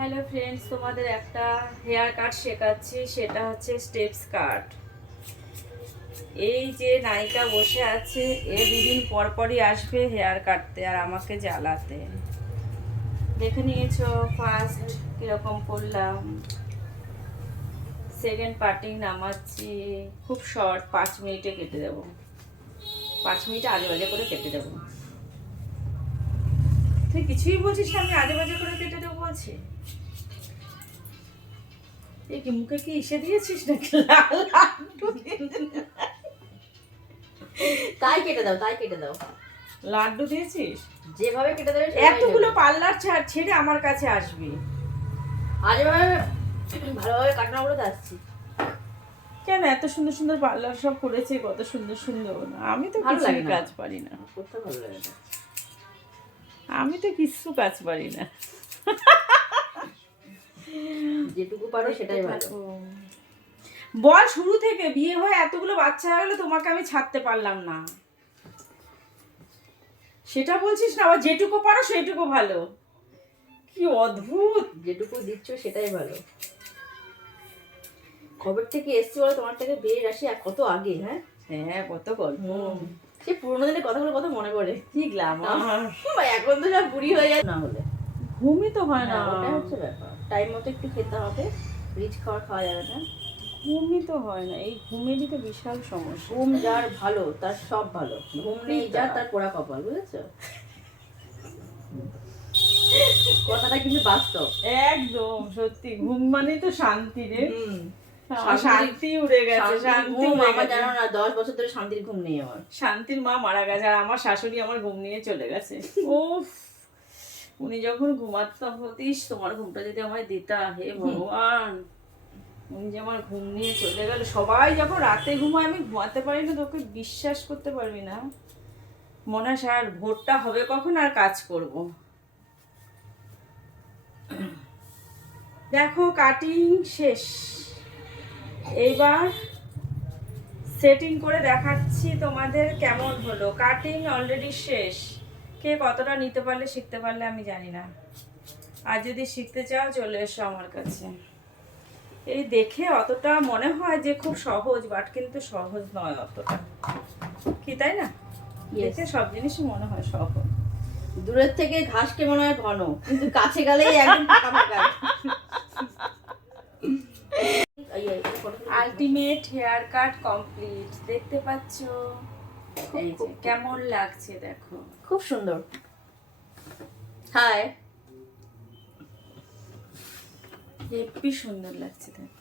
Hello friends, তোমাদের একটা hair cut শেখাচ্ছি, সেটা হচ্ছে স্টেপস কাট। এই যে নায়িকা বসে আছে, এ দুদিন পরপরই আসবে হেয়ার কাটতে আর আমাকে জ্বালাতে। দেখে নিয়েছো ফার্স্ট কীরকম করলাম, সেকেন্ড পার্টিং নামাচ্ছি, খুব শর্ট 5 মিনিটে কেটে দেবো। 5 মিনিটে আজে বাজে করে কেটে দেবো। তুই কিছুই বলছিস না, আমি আজে বাজে করে কেটে দেবো বলছি। এই কি মুখে কি এসে দিয়েছিস নাকি? তাই কেটে দাও, তাই কেটে দাও। লাড্ডু দিয়েছিস? যেভাবে কেটে দেবে এতগুলো পার্লার ছেড়ে আমার কাছে আসবি আজ এভাবে ভালোভাবে কাটানো বলে আসছি। কেন? এত সুন্দর সুন্দর পার্লার সব করেছে, কত সুন্দর সুন্দর। আমি তো ভালো কিছুই লাগে না। কাজ পারি না, করতে ভালো লাগে না। আমি তো কিছু কাজ পারি না। যেটুকু পারো সেটাই ভালো। বল, শুরু থেকে বিয়ে হয়ে এতগুলো বাচ্চা হয়ে গেলো, তোমাকে আমি ছাড়তে পারলাম না, সেটা বলছিস না? আবার যেটুকু পারো সেটুকু ভালো। কি অদ্ভুত! যেটুকু দিচ্ছ সেটাই ভালো। খবর থেকে এসছি বলো, তোমার থেকে বিয়ে রাশি আর কত আগে। হ্যাঁ হ্যাঁ, কত গল্প। সে পুরোনো দিনের কথাগুলো কত মনে পড়ে। কি গ্ল্যামার! এখন তো সব বুড়ি হয়ে যায় না হলে। ঘুমই তো হয় না। ওটাই হচ্ছে ব্যাপার। টাইম মতো একটু খেতে হবে, রিচ খাবার খাওয়া যাবে না। ঘুমই তো হয় না, এই ঘুমেরই তো বিশাল সমস্যা। ঘুম যার ভালো তার সব ভালো, ঘুম নেই যার তার পোড়া কপাল, বুঝেছো? কথাটা কিন্তু বাস্তব। একদম সত্যি, ঘুম মানে তো শান্তি রে। আমার শান্তি শান্তি উড়ে গেছে, শান্তি ঘুম উড়ে আমার গেছে। জানো না, 10 বছর ধরে শান্তির ঘুম নেই আমার। শান্তির মা মারা গেছে আর আমার শাশুড়ি আমার ঘুম নিয়ে চলে গেছে। উফ, উনি যখন ঘুমাতে হতিস, তোমার ঘুমটা যদি আমায় দিতা, হে ভগবান। উনি যে আমার ঘুম নিয়ে চলে গেল। সবাই যখন রাতে ঘুমায়, আমি ঘুমাতে পারি না, তোকে বিশ্বাস করতে পারবি না। মনে হয় সার ভোরটা হবে কখন আর কাজ করব। দেখো, কাটিং শেষ, এইবার সেটিং করে দেখাচ্ছি তোমাদের কেমন হলো। কাটিং অলরেডি শেষ। কে কতটা নিতে পারলে, শিখতে পারলে আমি জানি না। আর যদি শিখতে চাও চলে এসো আমার কাছে। এই দেখে অতটা মনে হয় যে খুব সহজ, বাট কিন্তু সহজ নয় অতটা, কি তাই না? দেখে সব জিনিসই মনে হয় সহজ। দূরের থেকে ঘাসকে মনে হয় ঘন, কিন্তু কাছে গেলেই একদম ফাঁকা ফাঁকা। আলটিমেট হেয়ার কাট কমপ্লিট, দেখতে পাচ্ছো? এই যে কেমন লাগছে দেখো, খুব সুন্দর। হাই, হেব্বি সুন্দর লাগছে দেখো।